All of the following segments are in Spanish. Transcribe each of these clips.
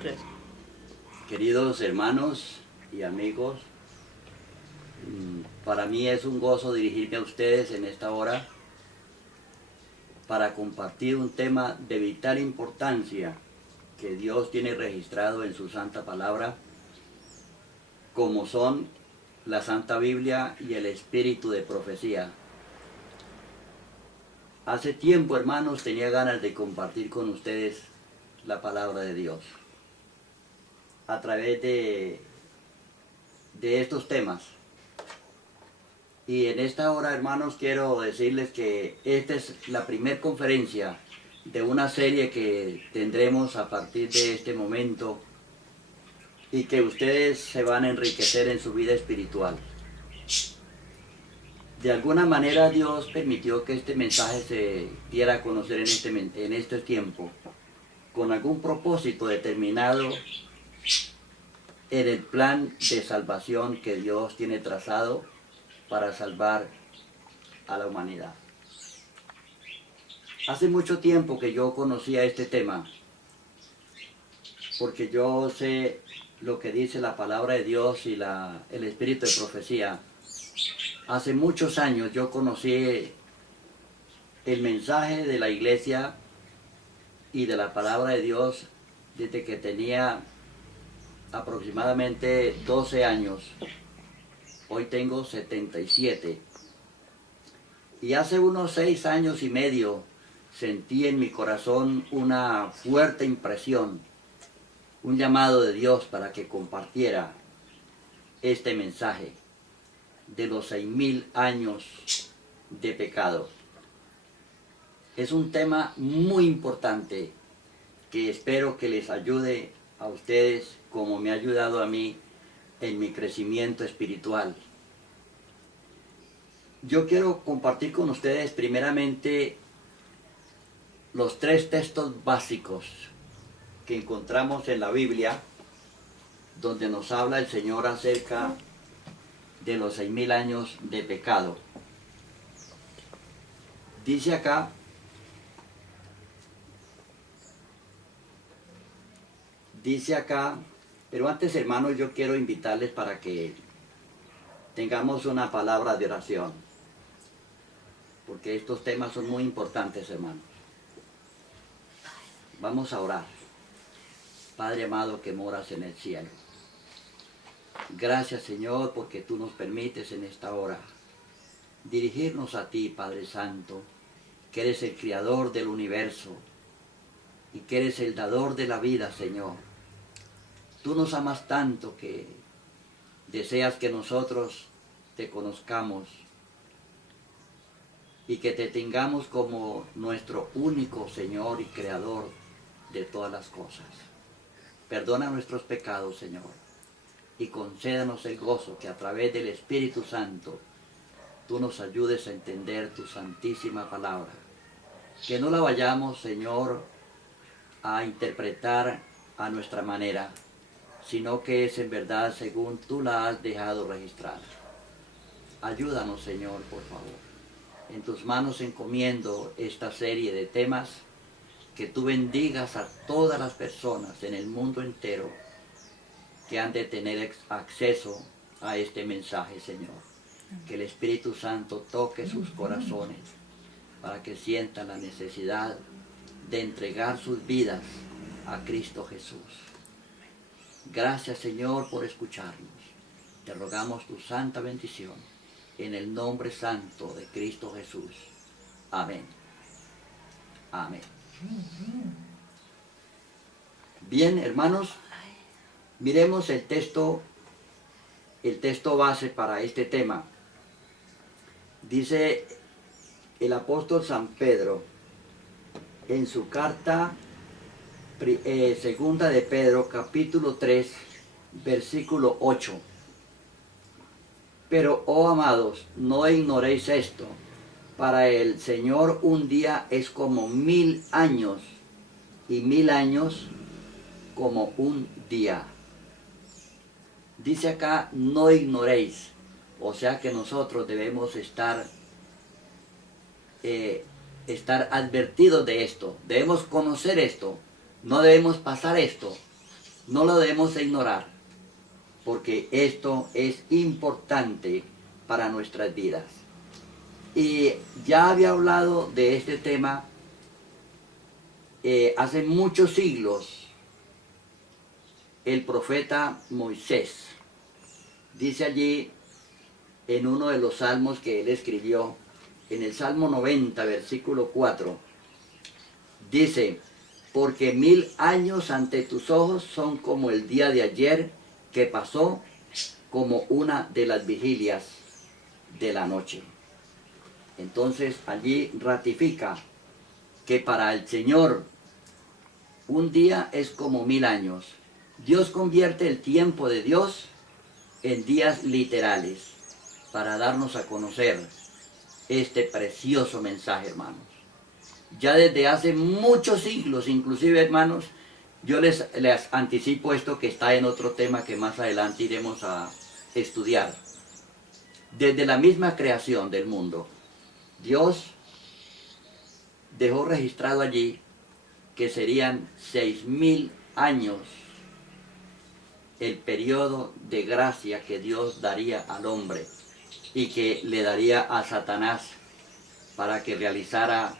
3. Queridos hermanos y amigos, para mí es un gozo dirigirme a ustedes en esta hora para compartir un tema de vital importancia que Dios tiene registrado en su Santa Palabra, como son la Santa Biblia y el espíritu de profecía. Hace tiempo, hermanos, tenía ganas de compartir con ustedes la palabra de Dios a través de estos temas. Y en esta hora, hermanos, quiero decirles que esta es la primera conferencia de una serie que tendremos a partir de este momento y que ustedes se van a enriquecer en su vida espiritual. De alguna manera Dios permitió que este mensaje se diera a conocer en este tiempo, con algún propósito determinado en el plan de salvación que Dios tiene trazado para salvar a la humanidad. Hace mucho tiempo que yo conocía este tema, porque yo sé lo que dice la palabra de Dios y el espíritu de profecía. Hace muchos años yo conocí el mensaje de la iglesia y de la palabra de Dios desde que tenía aproximadamente 12 años. Hoy tengo 77. Y hace unos 6 años y medio sentí en mi corazón una fuerte impresión, un llamado de Dios para que compartiera este mensaje de los 6000 años de pecado. Es un tema muy importante que espero que les ayude a ustedes como me ha ayudado a mí en mi crecimiento espiritual. Yo quiero compartir con ustedes primeramente los 3 textos básicos que encontramos en la Biblia, donde nos habla el Señor acerca de los 6000 años de pecado. Dice acá, pero antes, hermanos, yo quiero invitarles para que tengamos una palabra de oración, porque estos temas son muy importantes, hermanos. Vamos a orar. Padre amado que moras en el cielo, gracias, Señor, porque tú nos permites en esta hora dirigirnos a ti, Padre Santo, que eres el creador del universo y que eres el dador de la vida, Señor. Tú nos amas tanto que deseas que nosotros te conozcamos y que te tengamos como nuestro único Señor y Creador de todas las cosas. Perdona nuestros pecados, Señor, y concédanos el gozo que a través del Espíritu Santo tú nos ayudes a entender tu santísima palabra. Que no la vayamos, Señor, a interpretar a nuestra manera, sino que es en verdad según tú la has dejado registrada. Ayúdanos, Señor, por favor. En tus manos encomiendo esta serie de temas, que tú bendigas a todas las personas en el mundo entero que han de tener acceso a este mensaje, Señor. Que el Espíritu Santo toque sus corazones para que sientan la necesidad de entregar sus vidas a Cristo Jesús. Gracias, Señor, por escucharnos. Te rogamos tu santa bendición en el nombre santo de Cristo Jesús. Amén. Amén. Bien, hermanos, miremos el texto base para este tema. Dice el apóstol San Pedro en su carta segunda de Pedro, capítulo 3, versículo 8. Pero, oh amados, no ignoréis esto: para el Señor un día es como 1000 años, y 1000 años como un día. Dice acá, no ignoréis, o sea que nosotros debemos estar advertidos de esto, debemos conocer esto, no debemos pasar esto, No lo debemos ignorar, porque esto es importante para nuestras vidas. Y ya había hablado de este tema hace muchos siglos. El profeta Moisés dice allí en uno de los salmos que él escribió, en el Salmo 90, versículo 4, dice: porque 1000 años ante tus ojos son como el día de ayer que pasó, como una de las vigilias de la noche. Entonces allí ratifica que para el Señor un día es como 1000 años. Dios convierte el tiempo de Dios en días literales para darnos a conocer este precioso mensaje, hermanos. Ya desde hace muchos siglos, inclusive, hermanos, yo les anticipo esto que está en otro tema que más adelante iremos a estudiar. Desde la misma creación del mundo, Dios dejó registrado allí que serían 6000 años el periodo de gracia que Dios daría al hombre y que le daría a Satanás para que realizara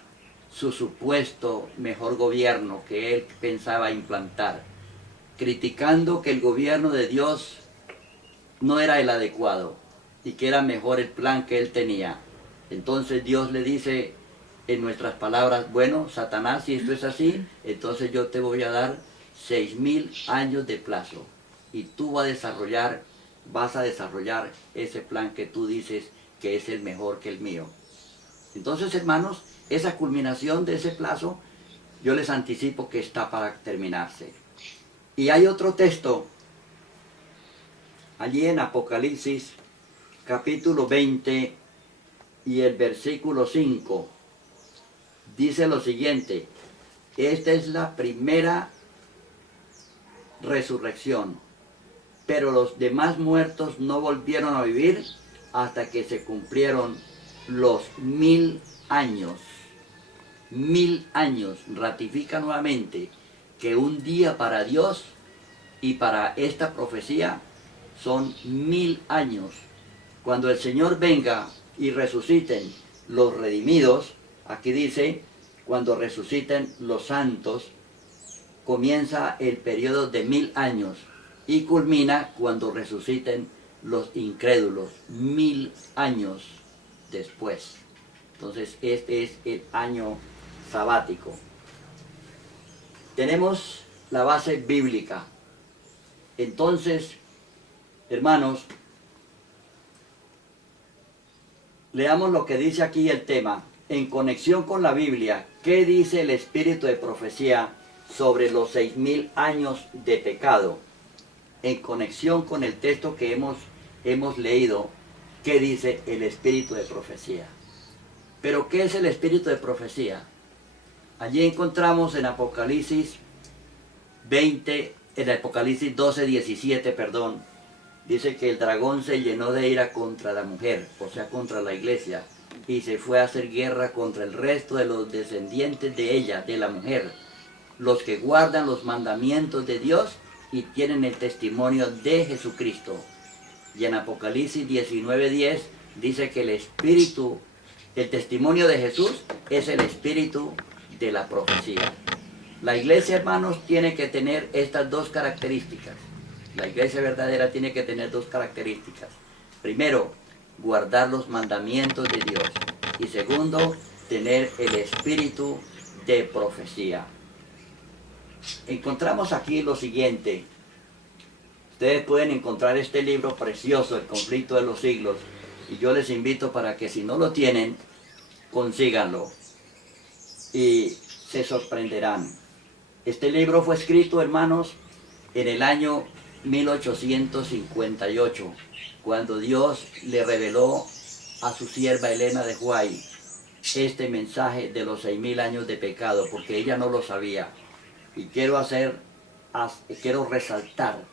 su supuesto mejor gobierno que él pensaba implantar, criticando que el gobierno de Dios no era el adecuado y que era mejor el plan que él tenía. Entonces Dios le dice en nuestras palabras: bueno, Satanás, si esto es así, entonces yo te voy a dar 6000 años de plazo y tú vas a desarrollar ese plan que tú dices que es el mejor que el mío. Entonces, hermanos, esa culminación de ese plazo, yo les anticipo que está para terminarse. Y hay otro texto, allí en Apocalipsis, capítulo 20, y el versículo 5, dice lo siguiente: esta es la primera resurrección, pero los demás muertos no volvieron a vivir hasta que se cumplieron los 1000 años. 1000 años. Ratifica nuevamente que un día para Dios y para esta profecía son 1000 años. Cuando el Señor venga y resuciten los redimidos, aquí dice, cuando resuciten los santos, comienza el periodo de 1000 años y culmina cuando resuciten los incrédulos, 1000 años después. Entonces este es el año sabático. Tenemos la base bíblica. Entonces, hermanos, leamos lo que dice aquí el tema. En conexión con la Biblia, ¿qué dice el espíritu de profecía sobre los 6000 años de pecado? En conexión con el texto que hemos leído, ¿qué dice el espíritu de profecía? Pero ¿qué es el espíritu de profecía? Allí encontramos en Apocalipsis 12, 17, perdón, dice que el dragón se llenó de ira contra la mujer, o sea, contra la iglesia, y se fue a hacer guerra contra el resto de los descendientes de ella, de la mujer, los que guardan los mandamientos de Dios y tienen el testimonio de Jesucristo. Y en Apocalipsis 19:10 dice que el espíritu, el testimonio de Jesús es el espíritu de la profecía. La iglesia, hermanos, tiene que tener estas dos características. La iglesia verdadera tiene que tener dos características. Primero, guardar los mandamientos de Dios. Y segundo, tener el espíritu de profecía. Encontramos aquí lo siguiente. Ustedes pueden encontrar este libro precioso, El conflicto de los siglos. Y yo les invito para que si no lo tienen, consíganlo. Y se sorprenderán. Este libro fue escrito, hermanos, en el año 1858, cuando Dios le reveló a su sierva Elena de White este mensaje de los 6000 años de pecado, porque ella no lo sabía. Y quiero resaltar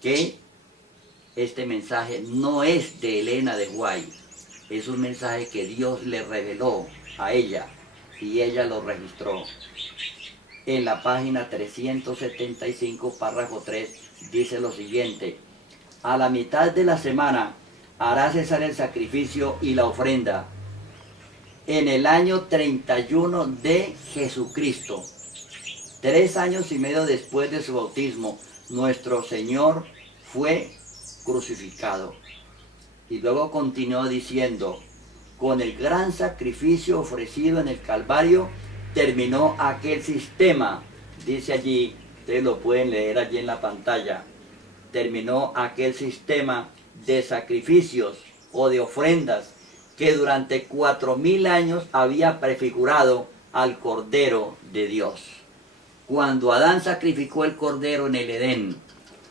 que este mensaje no es de Elena de White, es un mensaje que Dios le reveló a ella y ella lo registró. en la página 375, párrafo 3, dice lo siguiente: a la mitad de la semana hará cesar el sacrificio y la ofrenda. En el año 31 de Jesucristo, 3 años y medio después de su bautismo, nuestro Señor fue crucificado. Y luego continuó diciendo: con el gran sacrificio ofrecido en el Calvario, terminó aquel sistema. Dice allí, ustedes lo pueden leer allí en la pantalla. Terminó aquel sistema de sacrificios o de ofrendas que durante 4000 años había prefigurado al Cordero de Dios. Cuando Adán sacrificó el Cordero en el Edén,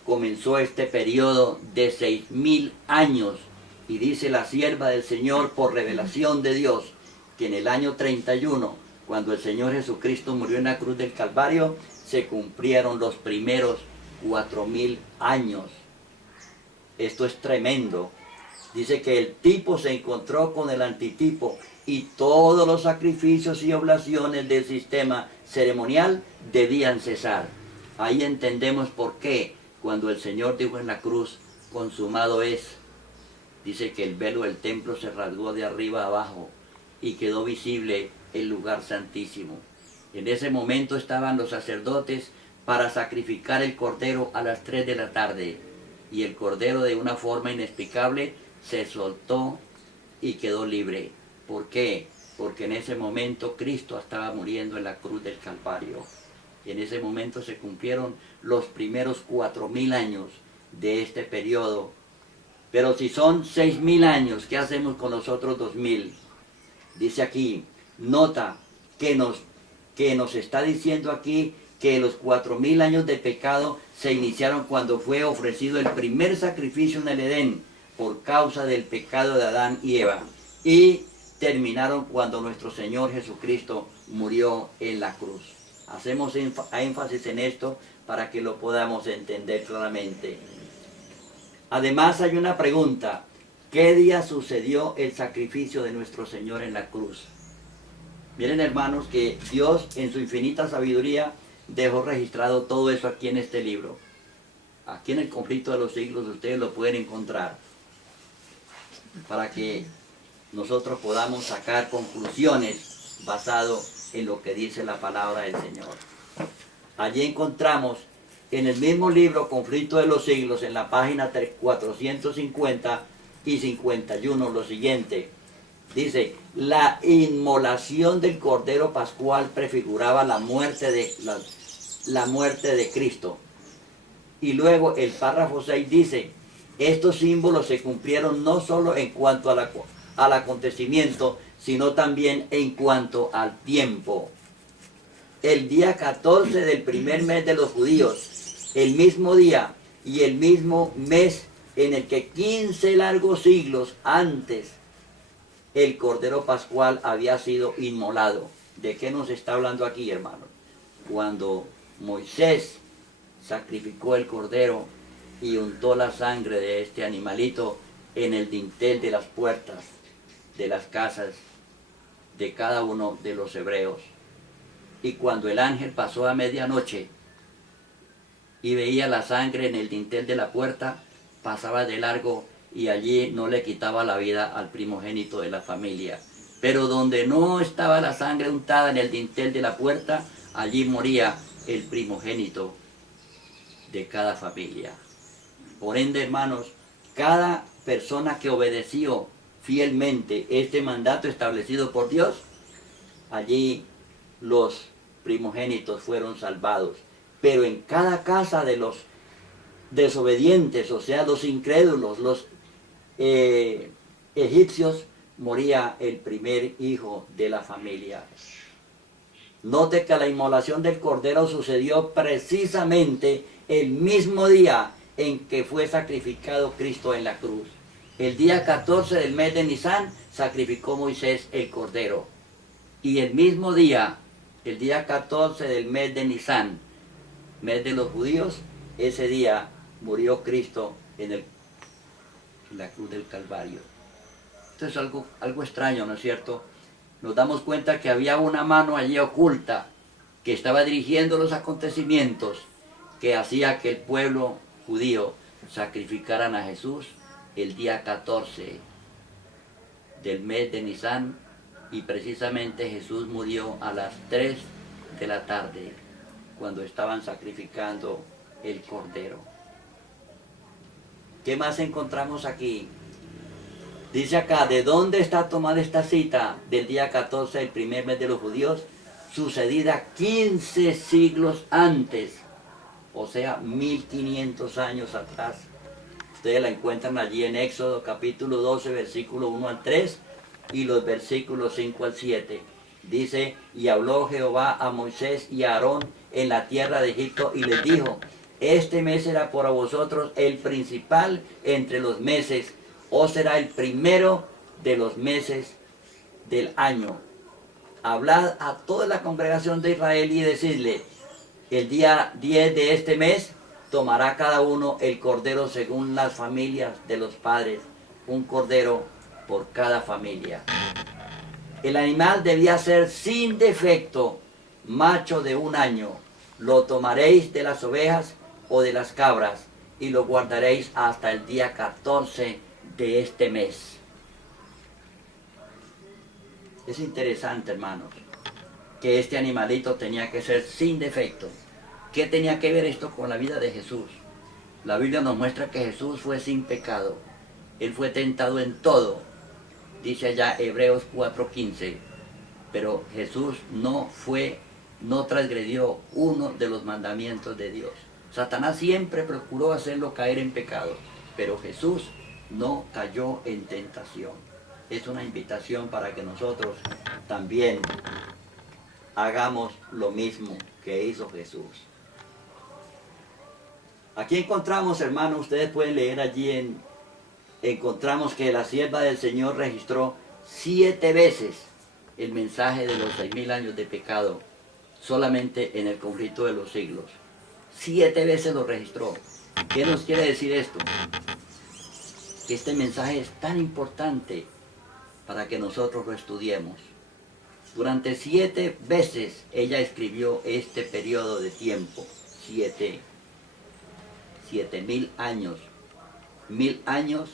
comenzó este periodo de 6000 años. Y dice la sierva del Señor por revelación de Dios que en el año 31, cuando el Señor Jesucristo murió en la cruz del Calvario, se cumplieron los primeros 4000 años. Esto es tremendo. Dice que el tipo se encontró con el antitipo y todos los sacrificios y oblaciones del sistema ceremonial debían cesar. Ahí entendemos por qué cuando el Señor dijo en la cruz, consumado es, dice que el velo del templo se rasgó de arriba a abajo y quedó visible el lugar santísimo. En ese momento estaban los sacerdotes para sacrificar el cordero a las 3 de la tarde. Y el cordero, de una forma inexplicable, se soltó y quedó libre. ¿Por qué? Porque en ese momento Cristo estaba muriendo en la cruz del Calvario. Y en ese momento se cumplieron los primeros 4000 años de este periodo. Pero si son 6000 años, ¿qué hacemos con los otros 2000? Dice aquí, nota que nos está diciendo aquí que los 4000 años de pecado se iniciaron cuando fue ofrecido el primer sacrificio en el Edén por causa del pecado de Adán y Eva. Y terminaron cuando nuestro Señor Jesucristo murió en la cruz. Hacemos énfasis en esto para que lo podamos entender claramente. Además hay una pregunta: ¿qué día sucedió el sacrificio de nuestro Señor en la cruz? Miren, hermanos, que Dios en su infinita sabiduría dejó registrado todo eso aquí en este libro. Aquí en el Conflicto de los Siglos ustedes lo pueden encontrar para que nosotros podamos sacar conclusiones basado en lo que dice la palabra del Señor. Allí encontramos en el mismo libro Conflicto de los Siglos, en la página 450 y 51, lo siguiente. Dice: la inmolación del Cordero Pascual prefiguraba la muerte de Cristo. Y luego el párrafo 6 dice: estos símbolos se cumplieron no solo en cuanto al acontecimiento, sino también en cuanto al tiempo. El día 14 del primer mes de los judíos, el mismo día y el mismo mes en el que 15 largos siglos antes el Cordero Pascual había sido inmolado. ¿De qué nos está hablando aquí, hermanos? Cuando Moisés sacrificó el Cordero y untó la sangre de este animalito en el dintel de las puertas de las casas de cada uno de los hebreos. Y cuando el ángel pasó a medianoche y veía la sangre en el dintel de la puerta, pasaba de largo y allí no le quitaba la vida al primogénito de la familia. Pero donde no estaba la sangre untada en el dintel de la puerta, allí moría el primogénito de cada familia. Por ende, hermanos, cada persona que obedeció fielmente este mandato establecido por Dios, allí los primogénitos fueron salvados. Pero en cada casa de los desobedientes, o sea, los incrédulos, los egipcios, moría el primer hijo de la familia. Note que la inmolación del Cordero sucedió precisamente el mismo día en que fue sacrificado Cristo en la cruz. El día 14 del mes de Nisan sacrificó Moisés el Cordero. Y el mismo día, el día 14 del mes de Nisan, mes de los judíos, ese día murió Cristo en la cruz del Calvario. Esto es algo extraño, ¿no es cierto? Nos damos cuenta que había una mano allí oculta que estaba dirigiendo los acontecimientos que hacía que el pueblo judío sacrificaran a Jesús el día 14 del mes de Nisan, y precisamente Jesús murió a las 3 de la tarde cuando estaban sacrificando el cordero. ¿Qué más encontramos aquí? Dice acá, ¿de dónde está tomada esta cita del día 14 del primer mes de los judíos? Sucedida 15 siglos antes, o sea, 1500 años atrás. Ustedes la encuentran allí en Éxodo capítulo 12, versículo 1 al 3 y los versículos 5 al 7. Dice, y habló Jehová a Moisés y a Aarón en la tierra de Egipto y les dijo, este mes será por vosotros el principal entre los meses, o será el primero de los meses del año. Hablad a toda la congregación de Israel y decidle, el día 10 de este mes tomará cada uno el cordero según las familias de los padres, un cordero por cada familia. El animal debía ser sin defecto, macho de 1 año. Lo tomaréis de las ovejas o de las cabras y lo guardaréis hasta el día 14 de este mes. Es interesante, hermanos, que este animalito tenía que ser sin defecto. ¿Qué tenía que ver esto con la vida de Jesús? La Biblia nos muestra que Jesús fue sin pecado. Él fue tentado en todo. Dice allá Hebreos 4:15. Pero Jesús no transgredió uno de los mandamientos de Dios. Satanás siempre procuró hacerlo caer en pecado, pero Jesús no cayó en tentación. Es una invitación para que nosotros también hagamos lo mismo que hizo Jesús. Aquí encontramos, hermanos, ustedes pueden leer allí, encontramos que la sierva del Señor registró 7 veces el mensaje de los 6000 años de pecado, solamente en el conflicto de los siglos. 7 veces lo registró. ¿Qué nos quiere decir esto? Que este mensaje es tan importante para que nosotros lo estudiemos. Durante 7 veces ella escribió este periodo de tiempo. 7000 años. 1000 años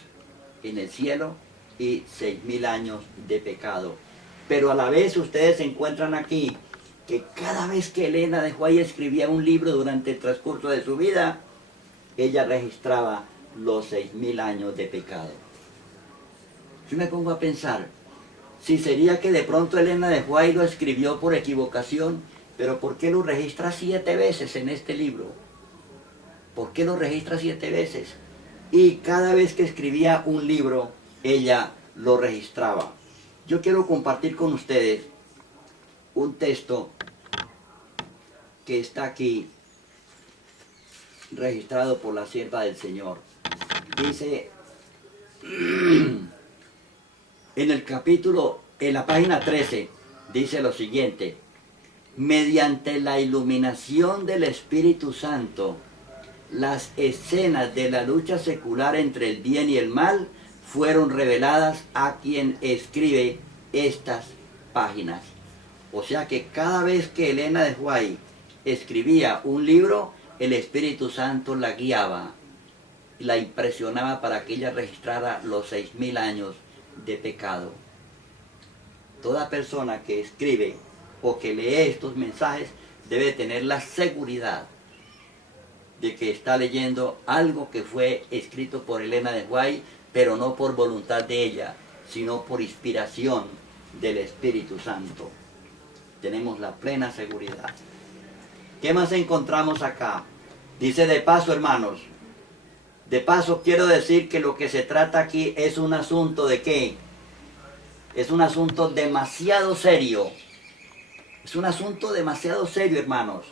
en el cielo y 6000 años de pecado. Pero a la vez ustedes se encuentran aquí que cada vez que Elena de White escribía un libro durante el transcurso de su vida, ella registraba los 6000 años de pecado. Yo me pongo a pensar, si sería que de pronto Elena de White lo escribió por equivocación, pero ¿por qué lo registra 7 veces en este libro? ¿Por qué lo registra 7 veces? Y cada vez que escribía un libro, ella lo registraba. Yo quiero compartir con ustedes un texto que está aquí registrado por la sierva del Señor. Dice en la página 13, dice lo siguiente: mediante la iluminación del Espíritu Santo, las escenas de la lucha secular entre el bien y el mal fueron reveladas a quien escribe estas páginas. O sea que cada vez que Elena de White escribía un libro, el Espíritu Santo la guiaba, la impresionaba para que ella registrara los 6000 años de pecado. Toda persona que escribe o que lee estos mensajes debe tener la seguridad de que está leyendo algo que fue escrito por Elena de White, pero no por voluntad de ella, sino por inspiración del Espíritu Santo. Tenemos la plena seguridad. ¿Qué más encontramos acá? Dice, de paso, hermanos, de paso quiero decir que lo que se trata aquí es un asunto de ¿qué? Es un asunto demasiado serio. Es un asunto demasiado serio, hermanos.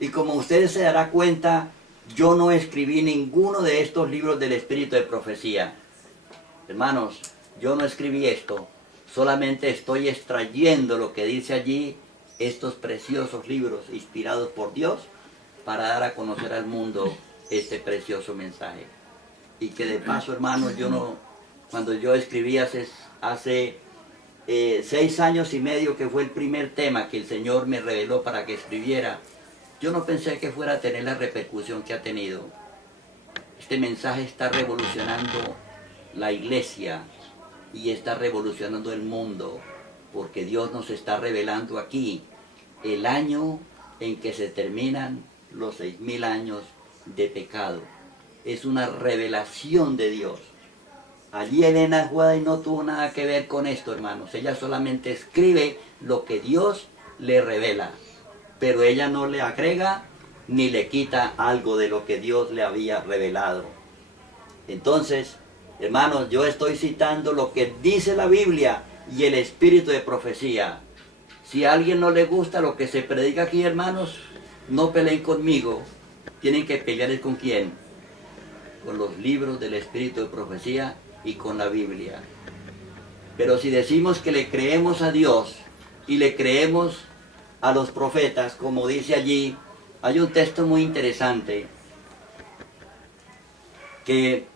Y como ustedes se darán cuenta, yo no escribí ninguno de estos libros del Espíritu de Profecía. Hermanos, yo no escribí esto. Solamente estoy extrayendo lo que dice allí, estos preciosos libros inspirados por Dios, para dar a conocer al mundo este precioso mensaje. Y que de paso, hermanos, cuando yo escribí hace 6 años y medio que fue el primer tema que el Señor me reveló para que escribiera, yo no pensé que fuera a tener la repercusión que ha tenido. Este mensaje está revolucionando la iglesia y está revolucionando el mundo, porque Dios nos está revelando aquí el año en que se terminan los 6.000 años de pecado. Es una revelación de Dios. Allí Elena White no tuvo nada que ver con esto, hermanos. Ella solamente escribe lo que Dios le revela, pero ella no le agrega ni le quita algo de lo que Dios le había revelado. Entonces, hermanos, yo estoy citando lo que dice la Biblia y el espíritu de profecía. Si a alguien no le gusta lo que se predica aquí, hermanos, no peleen conmigo. Tienen que pelear con quién. Con los libros del espíritu de profecía y con la Biblia. Pero si decimos que le creemos a Dios y le creemos a los profetas, como dice allí, hay un texto muy interesante que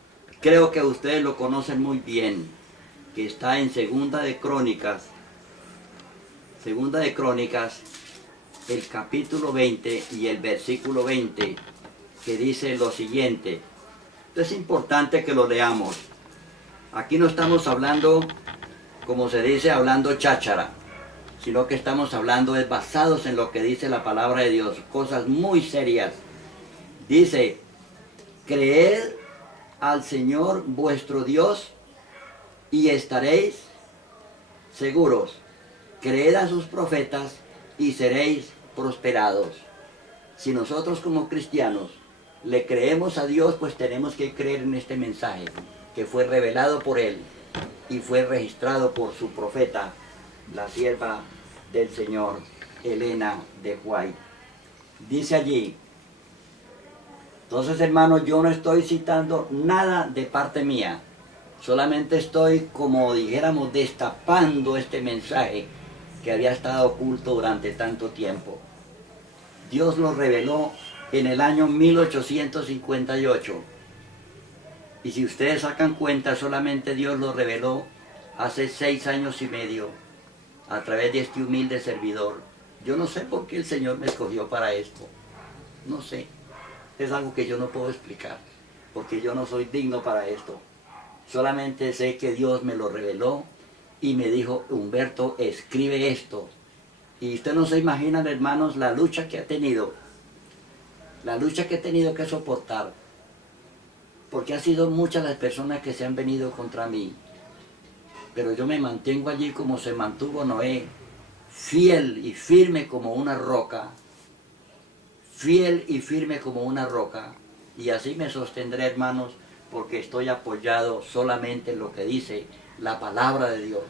creo que ustedes lo conocen muy bien, que está en Segunda de Crónicas, el capítulo 20 y el versículo 20, que dice lo siguiente. Es importante que lo leamos. Aquí no estamos hablando, como se dice, hablando cháchara, sino que estamos hablando basados en lo que dice la palabra de Dios, cosas muy serias. Dice, creed al Señor vuestro Dios y estaréis seguros. Creed a sus profetas y seréis prosperados. Si nosotros como cristianos le creemos a Dios, pues tenemos que creer en este mensaje que fue revelado por Él y fue registrado por su profeta, la sierva del Señor, Elena de White. Dice allí, entonces hermanos, yo no estoy citando nada de parte mía, solamente estoy, como dijéramos, destapando este mensaje que había estado oculto durante tanto tiempo. Dios lo reveló en el año 1858. Y si ustedes sacan cuenta, solamente Dios lo reveló hace 6 años y medio a través de este humilde servidor. Yo no sé por qué el Señor me escogió para esto. No sé. Es algo que yo no puedo explicar, porque yo no soy digno para esto. Solamente sé que Dios me lo reveló y me dijo, Humberto, escribe esto. Y ustedes no se imaginan, hermanos, la lucha que ha tenido. La lucha que he tenido que soportar, porque han sido muchas las personas que se han venido contra mí, pero yo me mantengo allí como se mantuvo Noé, fiel y firme como una roca, fiel y firme como una roca, y así me sostendré, hermanos, porque estoy apoyado solamente en lo que dice la palabra de Dios.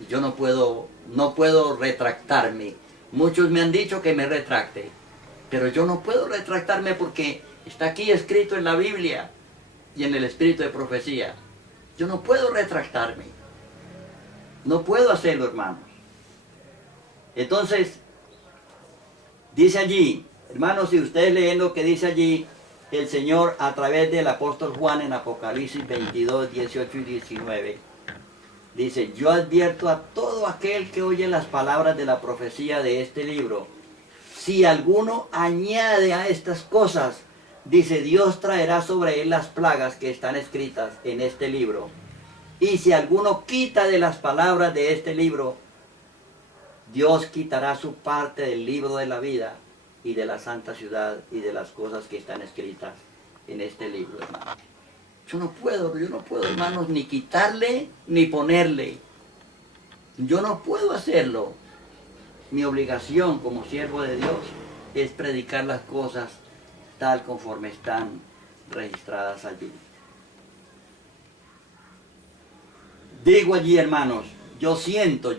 Y yo no puedo retractarme. Muchos me han dicho que me retracte, pero yo no puedo retractarme porque está aquí escrito en la Biblia y en el espíritu de profecía. Yo no puedo retractarme. No puedo hacerlo, hermanos. Entonces, dice allí, hermanos, si ustedes leen lo que dice allí, el Señor a través del apóstol Juan en Apocalipsis 22, 18 y 19, dice, yo advierto a todo aquel que oye las palabras de la profecía de este libro. Si alguno añade a estas cosas, dice, Dios traerá sobre él las plagas que están escritas en este libro. Y si alguno quita de las palabras de este libro, Dios quitará su parte del libro de la vida y de la santa ciudad y de las cosas que están escritas en este libro, hermanos. Yo no puedo, hermanos, ni quitarle ni ponerle. Yo no puedo hacerlo. Mi obligación como siervo de Dios es predicar las cosas tal conforme están registradas allí. Digo allí, hermanos, yo siento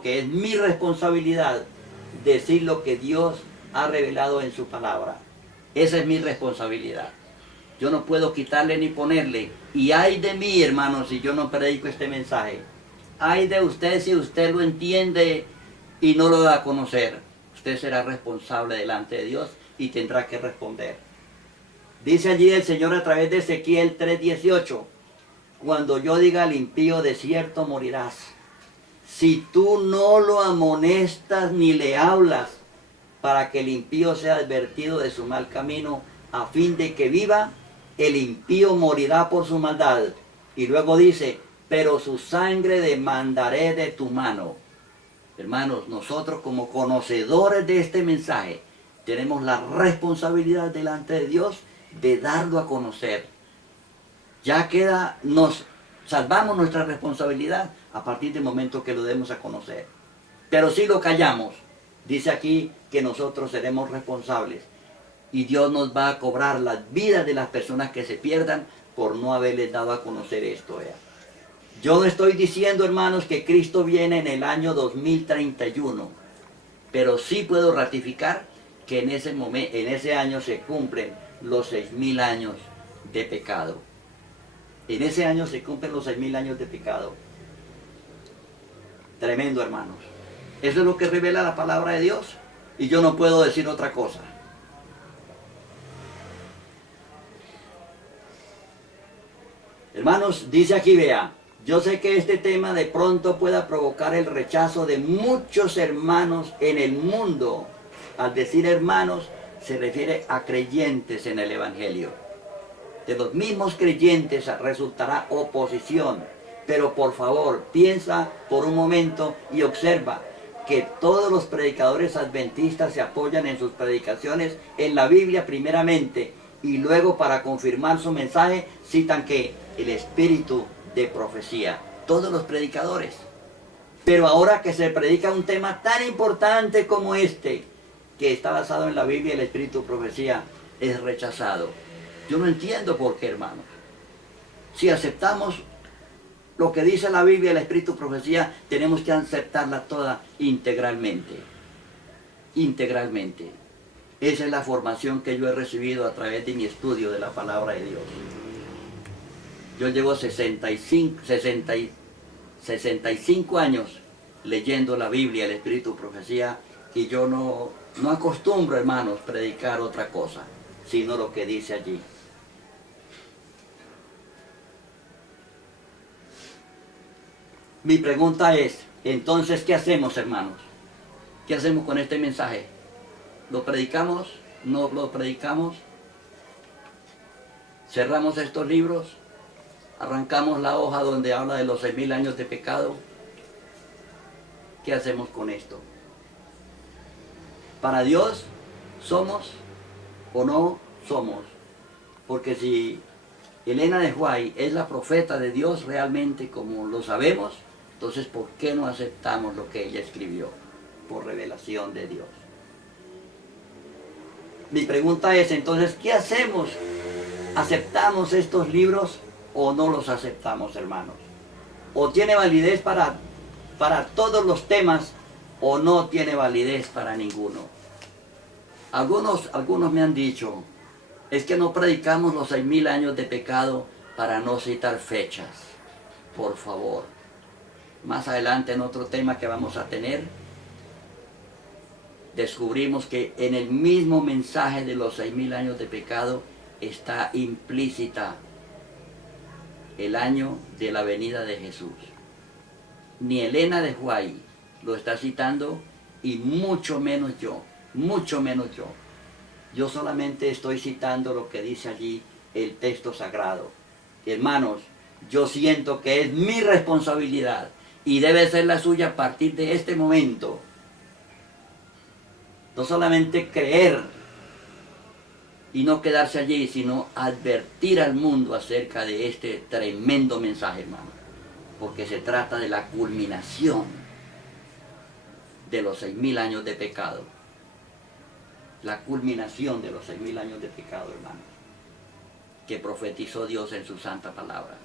que es mi responsabilidad decir lo que Dios ha revelado en su palabra. Esa es mi responsabilidad. Yo no puedo quitarle ni ponerle. Y ay de mí, hermanos, si yo no predico este mensaje. Ay de usted si usted lo entiende y no lo da a conocer. Usted será responsable delante de Dios y tendrá que responder. Dice allí el Señor a través de Ezequiel 3:18. Cuando yo diga al impío, de cierto morirás. si tú no lo amonestas ni le hablas para que el impío sea advertido de su mal camino, a fin de que viva, el impío morirá por su maldad. Y luego dice, pero su sangre demandaré de tu mano. Hermanos, nosotros como conocedores de este mensaje, tenemos la responsabilidad delante de Dios de darlo a conocer. Ya queda, nos salvamos nuestra responsabilidad a partir del momento que lo demos a conocer. Pero si lo callamos, dice aquí que nosotros seremos responsables y Dios nos va a cobrar las vidas de las personas que se pierdan por no haberles dado a conocer esto. Yo no estoy diciendo, hermanos, que Cristo viene en el año 2031, pero sí puedo ratificar que en ese año se cumplen los 6.000 años de pecado. En ese año se cumplen los 6.000 años de pecado. Tremendo, hermanos. Eso es lo que revela la palabra de Dios. Y yo no puedo decir otra cosa. Hermanos, dice aquí, vea, yo sé que este tema de pronto pueda provocar el rechazo de muchos hermanos en el mundo. Al decir hermanos, se refiere a creyentes en el Evangelio. De los mismos creyentes resultará oposición. Pero por favor, piensa por un momento y observa que todos los predicadores adventistas se apoyan en sus predicaciones en la Biblia primeramente y luego para confirmar su mensaje citan que el espíritu de profecía. Todos los predicadores. Pero ahora que se predica un tema tan importante como este, que está basado en la Biblia, el espíritu de profecía es rechazado. Yo no entiendo por qué, hermanos. Si aceptamos lo que dice la Biblia, el espíritu de profecía, tenemos que aceptarla toda integralmente. Integralmente. Esa es la formación que yo he recibido a través de mi estudio de la palabra de Dios. Yo llevo 65 años leyendo la Biblia, el espíritu de profecía, y yo no acostumbro, hermanos, predicar otra cosa, sino lo que dice allí. Mi pregunta es, entonces, ¿qué hacemos, hermanos? ¿Qué hacemos con este mensaje? ¿Lo predicamos? ¿No lo predicamos? ¿Cerramos estos libros? ¿Arrancamos la hoja donde habla de los 6.000 años de pecado? ¿Qué hacemos con esto? Para Dios, ¿somos o no somos? Porque si Elena de White es la profeta de Dios realmente como lo sabemos, entonces ¿por qué no aceptamos lo que ella escribió? Por revelación de Dios. Mi pregunta es entonces, ¿qué hacemos? ¿Aceptamos estos libros o no los aceptamos, hermanos? ¿O tiene validez para todos los temas o no tiene validez para ninguno? Algunos me han dicho, es que no predicamos los 6.000 años de pecado para no citar fechas. Por favor. Más adelante en otro tema que vamos a tener, descubrimos que en el mismo mensaje de los 6.000 años de pecado está implícita el año de la venida de Jesús. Ni Elena de White lo está citando y mucho menos yo, mucho menos yo. Yo solamente estoy citando lo que dice allí el texto sagrado. Hermanos, yo siento que es mi responsabilidad y debe ser la suya a partir de este momento. No solamente creer y no quedarse allí, sino advertir al mundo acerca de este tremendo mensaje, hermano. Porque se trata de la culminación de los 6.000 años de pecado. La culminación de los 6.000 años de pecado, hermano, que profetizó Dios en su santa palabra.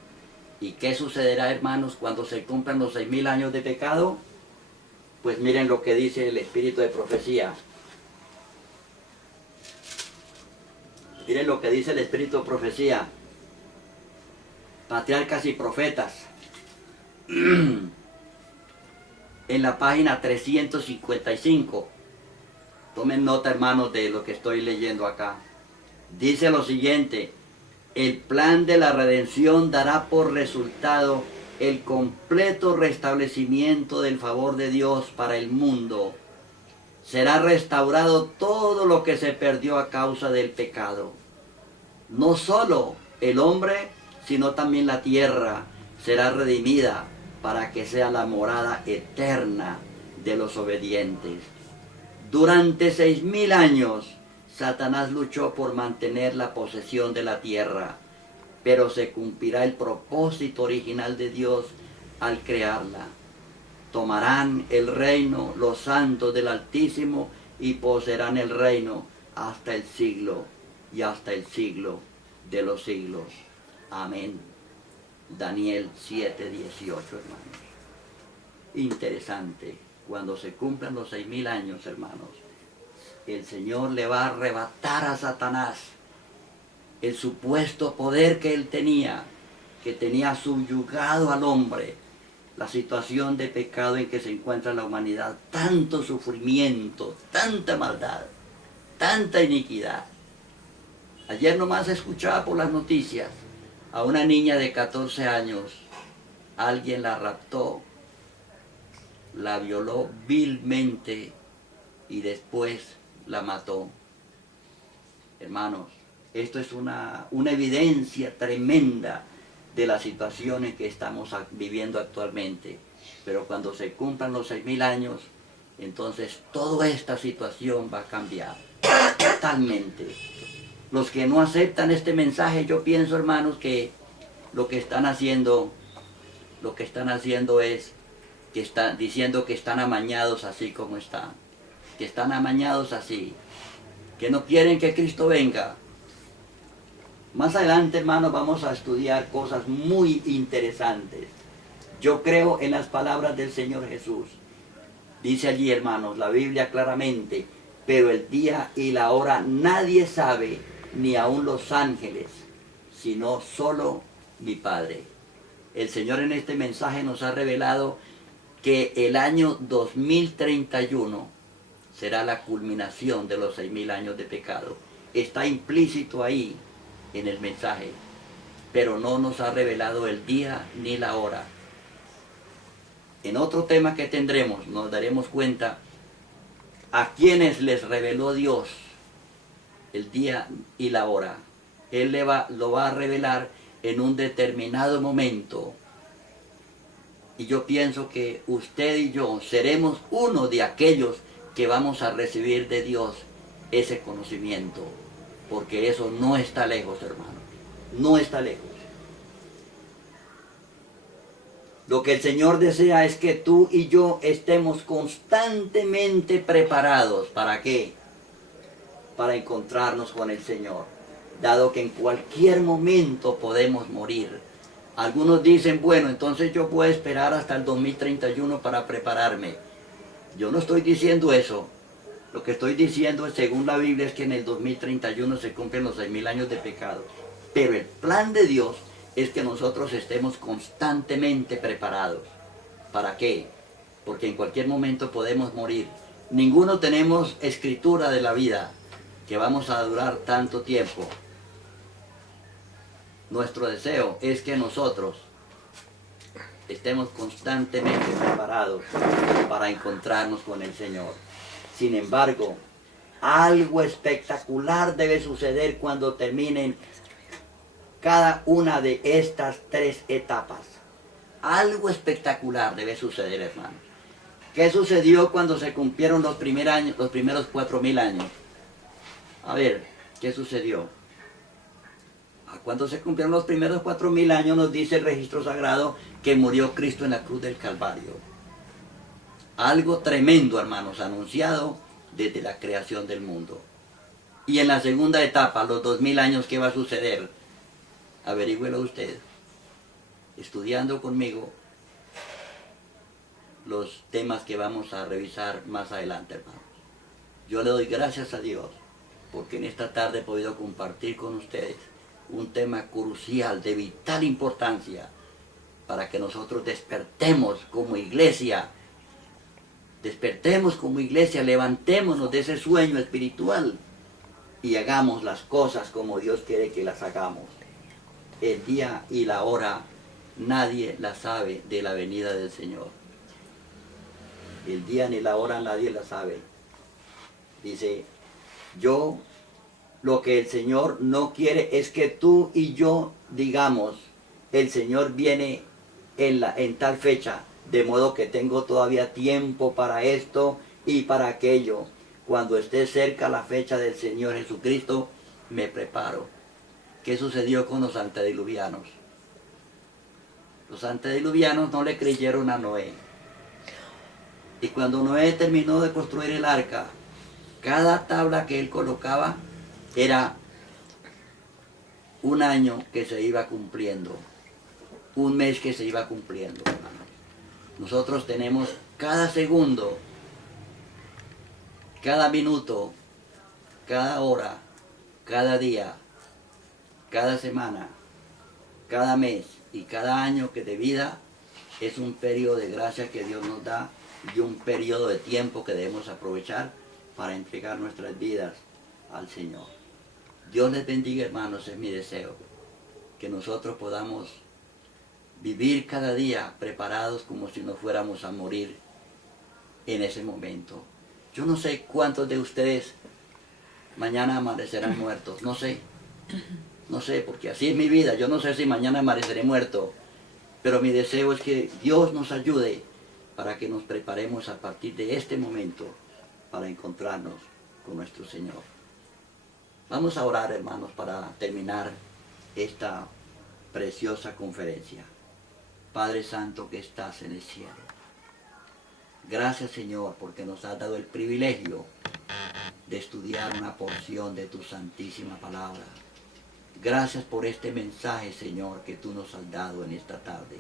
¿Y qué sucederá, hermanos, cuando se cumplan los 6.000 años de pecado? Pues miren lo que dice el espíritu de profecía. Miren lo que dice el espíritu de profecía. Patriarcas y profetas. En la página 355. Tomen nota, hermanos, de lo que estoy leyendo acá. Dice lo siguiente: el plan de la redención dará por resultado el completo restablecimiento del favor de Dios para el mundo. Será restaurado todo lo que se perdió a causa del pecado. No solo el hombre, sino también la tierra será redimida para que sea la morada eterna de los obedientes. Durante 6000 años, Satanás luchó por mantener la posesión de la tierra, pero se cumplirá el propósito original de Dios al crearla. Tomarán el reino los santos del Altísimo y poseerán el reino hasta el siglo y hasta el siglo de los siglos. Amén. Daniel 7:18, hermanos. Interesante, cuando se cumplan los 6000 años, hermanos, el Señor le va a arrebatar a Satanás el supuesto poder que él tenía, que tenía subyugado al hombre, la situación de pecado en que se encuentra la humanidad, tanto sufrimiento, tanta maldad, tanta iniquidad. Ayer nomás escuchaba por las noticias a una niña de 14 años, alguien la raptó, la violó vilmente y después la mató. Hermanos, esto es una evidencia tremenda de la situación en que estamos viviendo actualmente. Pero cuando se cumplan los 6000 años, entonces toda esta situación va a cambiar totalmente. Los que no aceptan este mensaje, yo pienso, hermanos, que lo que están haciendo es que están diciendo que están amañados así como están, que están amañados así, que no quieren que Cristo venga. Más adelante, hermanos, vamos a estudiar cosas muy interesantes. Yo creo en las palabras del Señor Jesús. Dice allí, hermanos, la Biblia claramente, pero el día y la hora nadie sabe, ni aun los ángeles, sino solo mi Padre. El Señor en este mensaje nos ha revelado que el año 2031 será la culminación de los 6000 años de pecado. Está implícito ahí en el mensaje, pero no nos ha revelado el día ni la hora. En otro tema que tendremos, nos daremos cuenta a quienes les reveló Dios el día y la hora. Él lo va a revelar en un determinado momento. Y yo pienso que usted y yo seremos uno de aquellos que vamos a recibir de Dios ese conocimiento. Porque eso no está lejos, hermano. No está lejos. Lo que el Señor desea es que tú y yo estemos constantemente preparados. ¿Para qué? Para encontrarnos con el Señor. Dado que en cualquier momento podemos morir. Algunos dicen, bueno, entonces yo puedo esperar hasta el 2031 para prepararme. Yo no estoy diciendo eso. Lo que estoy diciendo, según la Biblia, es que en el 2031 se cumplen los 6000 años de pecado. Pero el plan de Dios es que nosotros estemos constantemente preparados. ¿Para qué? Porque en cualquier momento podemos morir. Ninguno tenemos escritura de la vida que vamos a durar tanto tiempo. Nuestro deseo es que nosotros estemos constantemente preparados para encontrarnos con el Señor. Sin embargo, algo espectacular debe suceder cuando terminen cada una de estas 3 etapas. Algo espectacular debe suceder, hermanos. ¿Qué sucedió cuando se cumplieron los primeros 4000 años? A ver, ¿qué sucedió? Cuando se cumplieron los primeros 4000 años, nos dice el registro sagrado que murió Cristo en la cruz del Calvario. Algo tremendo, hermanos, anunciado desde la creación del mundo. Y en la segunda etapa, los 2000 años, ¿qué va a suceder? Averígüelo usted, estudiando conmigo los temas que vamos a revisar más adelante, hermanos. Yo le doy gracias a Dios, porque en esta tarde he podido compartir con ustedes un tema crucial, de vital importancia, para que nosotros despertemos como iglesia, levantémonos de ese sueño espiritual y hagamos las cosas como Dios quiere que las hagamos. El día y la hora nadie la sabe de la venida del Señor. El día ni la hora nadie la sabe. Dice, lo que el Señor no quiere es que tú y yo digamos, el Señor viene en tal fecha, de modo que tengo todavía tiempo para esto y para aquello. Cuando esté cerca la fecha del Señor Jesucristo, me preparo. ¿Qué sucedió con los antediluvianos? Los antediluvianos no le creyeron a Noé. Y cuando Noé terminó de construir el arca, cada tabla que él colocaba era un año que se iba cumpliendo, un mes que se iba cumpliendo, hermano. Nosotros tenemos cada segundo, cada minuto, cada hora, cada día, cada semana, cada mes y cada año que de vida es un periodo de gracia que Dios nos da y un periodo de tiempo que debemos aprovechar para entregar nuestras vidas al Señor. Dios les bendiga, hermanos, es mi deseo, que nosotros podamos vivir cada día preparados como si nos fuéramos a morir en ese momento. Yo no sé cuántos de ustedes mañana amanecerán muertos, no sé, porque así es mi vida, yo no sé si mañana amaneceré muerto, pero mi deseo es que Dios nos ayude para que nos preparemos a partir de este momento para encontrarnos con nuestro Señor. Vamos a orar, hermanos, para terminar esta preciosa conferencia. Padre Santo que estás en el cielo, gracias, Señor, porque nos has dado el privilegio de estudiar una porción de tu santísima palabra. Gracias por este mensaje, Señor, que tú nos has dado en esta tarde.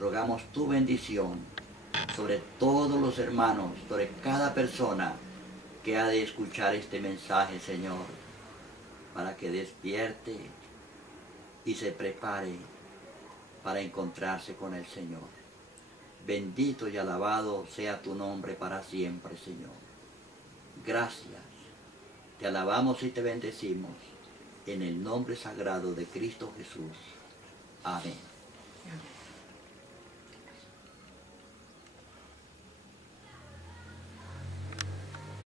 Rogamos tu bendición sobre todos los hermanos, sobre cada persona que ha de escuchar este mensaje, Señor, para que despierte y se prepare para encontrarse con el Señor. Bendito y alabado sea tu nombre para siempre, Señor. Gracias. Te alabamos y te bendecimos en el nombre sagrado de Cristo Jesús. Amén.